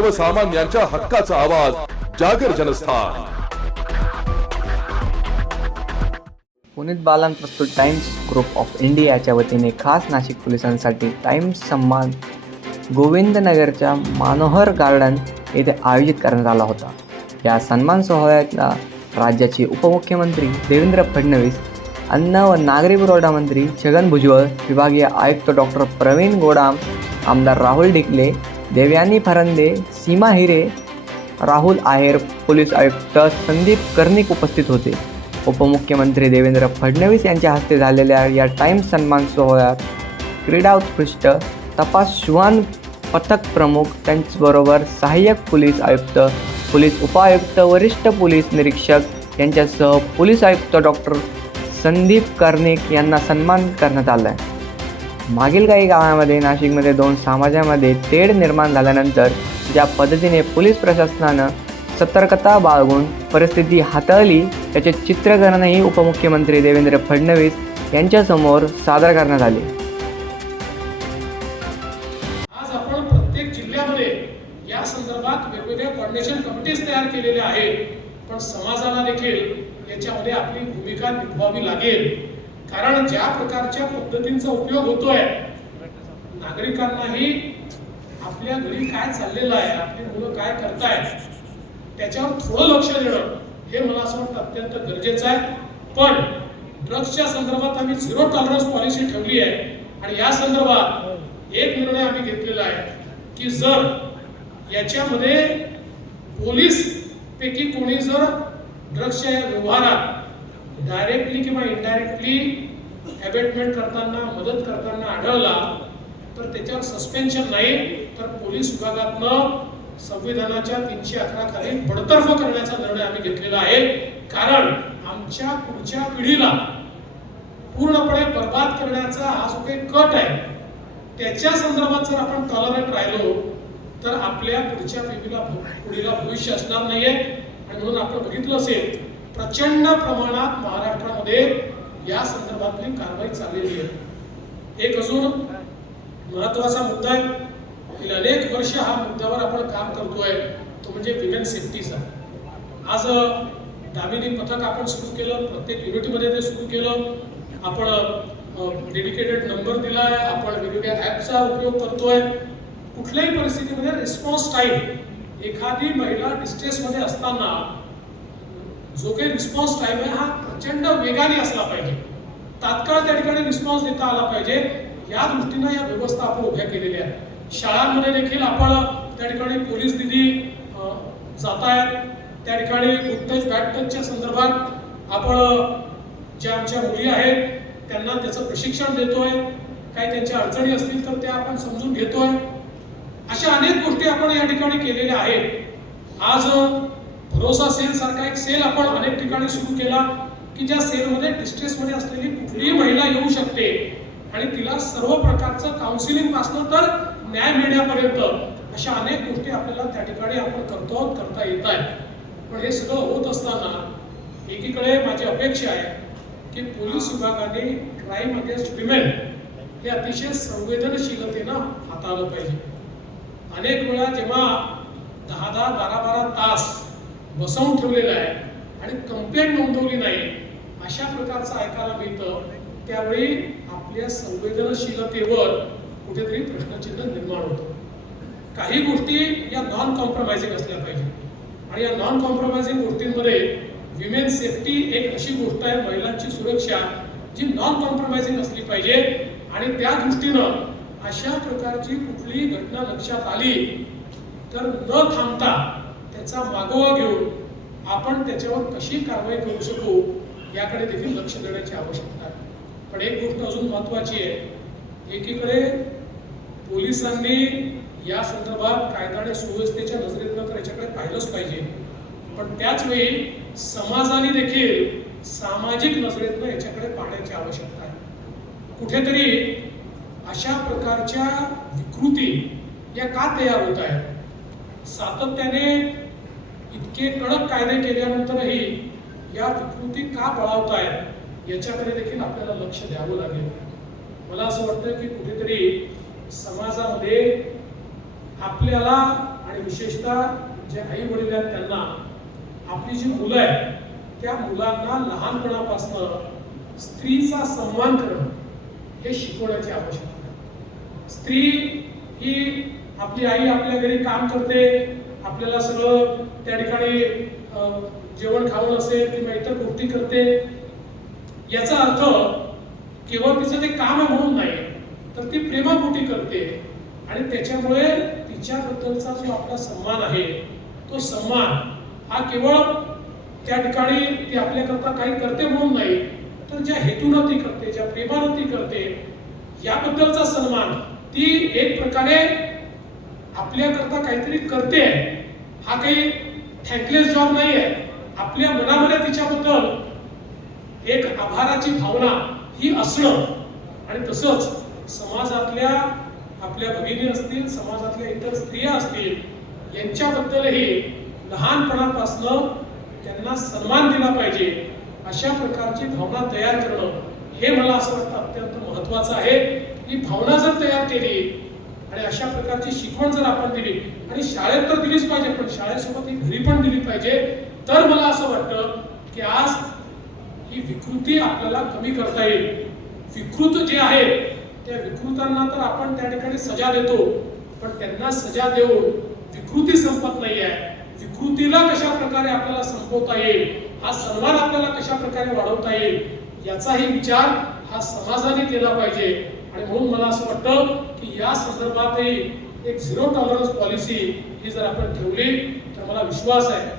सर्वसामान्यांच्या हक्काचा आवाज जागर जनस्थान. पुनीत बालन प्रस्तुत टाइम्स ग्रुप ऑफ इंडियाच्या वतीने खास नाशिक पोलिसांसाठी टाइम्स सन्मान गोविंदनगरच्या मनोहर गार्डन येथे आयोजित करण्यात आला होता. या सन्मान सोहळ्याला राज्याचे उपमुख्यमंत्री देवेंद्र फडणवीस अन्न व नागरी पुरवठा मंत्री छगन भुजबळ विभागीय आयुक्त डॉक्टर प्रवीण गोडाम आमदार राहुल डिकले देवयानी फरंदे सीमा हिरे राहुल आहेर पोलीस आयुक्त संदीप कर्णिक उपस्थित होते. उपमुख्यमंत्री देवेंद्र फडणवीस यांच्या हस्ते झालेल्या या टाइम्स सन्मान सोहळ्यात क्रीडा उत्कृष्ट तपास श्वान पथक प्रमुख त्यांच्याबरोबर सहाय्यक पोलीस आयुक्त पोलीस उपायुक्त वरिष्ठ पोलीस निरीक्षक यांच्यासह पोलीस आयुक्त डॉक्टर संदीप कर्णिक यांना सन्मान करण्यात आला आहे मागील काही काळामध्ये नाशिकमध्ये दोन समाजामध्ये तेढ निर्माण झाल्यानंतर ज्या पद्धतीने पोलीस प्रशासनानं सतर्कता बाळगून परिस्थिती हाताळली त्याचे चित्रकरणही उपमुख्यमंत्री देवेंद्र फडणवीस यांच्यासमोर सादर करण्यात आले. आज आपण प्रत्येक जिल्ह्यामध्ये या संदर्भात वेगवेगळ्या कॉर्डिनेशन कमिटीज तयार केलेल्या आहेत. पण समाजाला देखील याच्यामध्ये आपली भूमिका निभवावी लागेल. कारण ज्या प्रकारच्या पद्धतींचा उपयोग होतोय नागरिकांनाही आपल्या घरी काय चाललेलं आहे आपली मुलं काय करतायत त्याच्यावर थोडं लक्ष देणं हे मला असं वाटतं अत्यंत गरजेचं आहे. पण ड्रग्सच्या संदर्भात आम्ही झिरो टॉलरन्स पॉलिसी ठेवली आहे. आणि या संदर्भात एक निर्णय आम्ही घेतलेला आहे की जर याच्यामध्ये पोलीस पैकी कोणी जर ड्रग्सच्या या व्यवहारात डायरेक्टली किंवा इनडायरेक्टली अबेटमेंट करताना मदत करताना आढळला तर त्याच्यावर सस्पेन्शन नाही तर पोलीस विभागातनं संविधानाच्या तीनशे अकरा खाली बडतर्फ करण्याचा निर्णय आम्ही घेतलेला आहे. कारण आमच्या पुढच्या पिढीला पूर्णपणे बर्बाद करण्याचा हा जो काही कट आहे त्याच्या संदर्भात जर आपण टॉलरंट राहिलो तर आपल्या पुढच्या पिढीला पुढीला भविष्य असणार नाहीये. आणि म्हणून आपण बघितलं असेल प्रचंड प्रमाणात महाराष्ट्रामध्ये या संदर्भातली कारवाई चाललेली आहे. एक अजून महत्त्वाचा मुद्दा आहे. गेली अनेक वर्ष हा मुद्द्यावर आपण काम करतोय. तो म्हणजे विमेन सेफ्टीचा आज दामिनी पथक आपण सुरू केलं प्रत्येक युनिटमध्ये ते सुरू केलं. आपण डेडिकेटेड नंबर दिला आहे आपण वेगवेगळ्या ॲपचा उपयोग करतोय. कुठल्याही परिस्थितीमध्ये रिस्पॉन्स टाईम एखादी महिला डिस्ट्रेसमध्ये असताना जो काही रिस्पॉन्स टाईम आहे हा प्रचंड वेगाने असला पाहिजे. तात्काळ त्या ठिकाणी रिस्पॉन्स देता आला पाहिजे. या दृष्टीनं या व्यवस्था आपण उभ्या केलेल्या आहेत. शाळांमध्ये देखील आपण त्या ठिकाणी पोलीस दिदी जात आहेत त्या ठिकाणी गुड टच टचच्या संदर्भात आपण ज्या आमच्या मुली आहेत त्यांना त्याचं प्रशिक्षण देतोय. काही त्यांच्या अडचणी असतील तर त्या आपण समजून घेतोय. अशा अनेक गोष्टी आपण या ठिकाणी केलेल्या आहेत. आज भरोसा सेल सारखा एक सेल आपण अनेक ठिकाणी सुरू केला की ज्या सेलमध्ये डिस्ट्रेसमध्ये असलेली कुठलीही महिला येऊ शकते. आणि तिला सर्व प्रकारचं काउन्सिलिंग पासनं तर न्याय मिळण्यापर्यंत अशा अनेक गोष्टी आपल्याला त्या ठिकाणी आपण करतो करता येत आहेत. पण हे सगळं होत असताना एकीकडे माझी अपेक्षा आहे की पोलीस विभागाने क्राईम अगेन्स्ट विमेन हे अतिशय संवेदनशीलतेनं हाताळलं पाहिजे. अनेक वेळा जेव्हा दहा दहा बारा बारा तास बसवून ठेवलेलं आहे आणि कंप्लेंट नोंदवली नाही अशा प्रकारचं ऐकायला मिळतं. त्यावेळी आपल्या संवेदनशीलतेवर कुठेतरी प्रश्नचिन्ह निर्माण होतं. काही गोष्टी या नॉन कॉम्प्रोमाइझिंग असल्या पाहिजे आणि या नॉन कॉम्प्रोमाइझिंग गोष्टींमध्ये विमेन सेफ्टी एक अशी गोष्ट आहे महिलांची सुरक्षा जी नॉन कॉम्प्रोमाइझिंग असली पाहिजे. आणि त्या दृष्टीनं अशा प्रकारची कुठलीही घटना लक्षात आली तर न थांबता त्याचा मागोवा घेऊन आपण त्याच्यावर कशी कारवाई करू शकू याकडे देखील लक्ष देण्याची आवश्यकता आहे. पण एक गोष्ट अजून महत्वाची आहे. एकीकडे पोलिसांनी या संदर्भात कायदा आणि सुव्यवस्थेच्या नजरेतनं तर याच्याकडे पाहिलंच पाहिजे. पण त्याच वेळी समाजाने देखील सामाजिक नजरेतनं याच्याकडे पाहण्याची आवश्यकता आहे. कुठेतरी अशा प्रकारच्या विकृती या का तयार होत आहेत? सातत्याने इतके कडक कायदे केल्यानंतरही या विकृती का बळावत आहेत याच्याकडे देखील आपल्याला लक्ष द्यावं लागेल. मला असं वाटतं की कुठेतरी समाजामध्ये आपल्याला आणि विशेषतः जे आई वडील आहेत त्यांना आपली जी मुलं आहेत त्या मुलांना लहानपणापासून स्त्रीचा सन्मान करणं हे शिकवण्याची आवश्यकता आहे. स्त्री ही आपली आई आपल्या घरी काम करते आपल्याला सगळं त्या ठिकाणी जेवण खावं असेल किंवा इतर गोष्टी करते. याचा अर्थ केवळ तिचं ते काम आहे म्हणून नाही तर ती प्रेमापोटी करते. आणि त्याच्यामुळे तिच्याबद्दलचा जो आपला सन्मान आहे तो सन्मान हा केवळ त्या ठिकाणी ती आपल्याकरता काही करते म्हणून नाही तर ज्या हेतूनं ती करते ज्या प्रेमानं ती करते याबद्दलचा सन्मान ती एक प्रकारे आपल्याकरता काहीतरी करते हा काही थँकलेस जॉब नाही आहे आपल्या मनामध्ये तिच्याबद्दल एक आभाराची भावना ही असणं. आणि तसंच समाजातल्या आपल्या भगिनी असतील समाजातल्या इतर स्त्रिया असतील यांच्याबद्दलही लहानपणापासनं त्यांना सन्मान दिला पाहिजे. अशा प्रकारची भावना तयार करणं हे मला असं वाटतं अत्यंत महत्त्वाचं आहे. ही भावना जर तयार केली आणि अशा प्रकारची शिकवण जर आपण दिली आणि शाळेत तर दिलीच पाहिजे पण शाळेसोबत ही घरी पण दिली पाहिजे तर मला असं वाटतं की आज ही विकृती आपल्याला कमी करता येईल. विकृत जे आहे त्या विकृतांना तर आपण त्या ठिकाणी सजा देतो पण त्यांना सजा देऊन विकृती संपत नाही आहे. विकृतीला कशा प्रकारे आपल्याला संपवता येईल? हा सन्मान आपल्याला कशा प्रकारे वाढवता येईल? याचाही विचार हा समाजाने केला पाहिजे. आणि म्हणून मला असं वाटतं की या संदर्भातही एक झिरो टॉलरन्स पॉलिसी ही जर आपण ठेवली तर मला विश्वास आहे.